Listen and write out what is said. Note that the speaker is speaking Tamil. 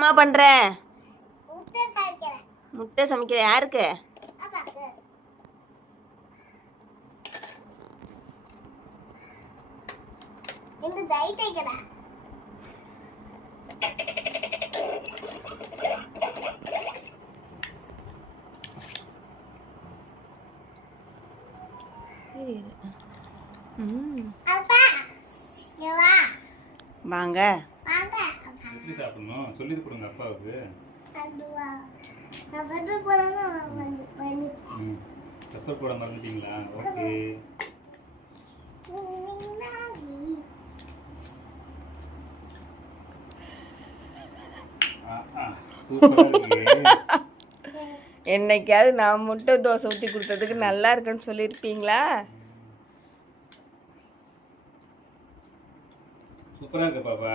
அம்மா பண்றேன். முட்டை சமைக்கிறேன். யாருக்கு? வாங்க. எப்படி சாப்பிடணும் சொல்லி கொடுங்க அப்பாவுக்கு. பெப்பர் போட மறந்துட்டீங்களா? ஓகே. என்னைக்காவது நான் முட்டை தோசை ஊற்றி கொடுத்ததுக்கு நல்லா இருக்குன்னு சொல்லியிருப்பீங்களா? சூப்பரா இருக்கு பாப்பா.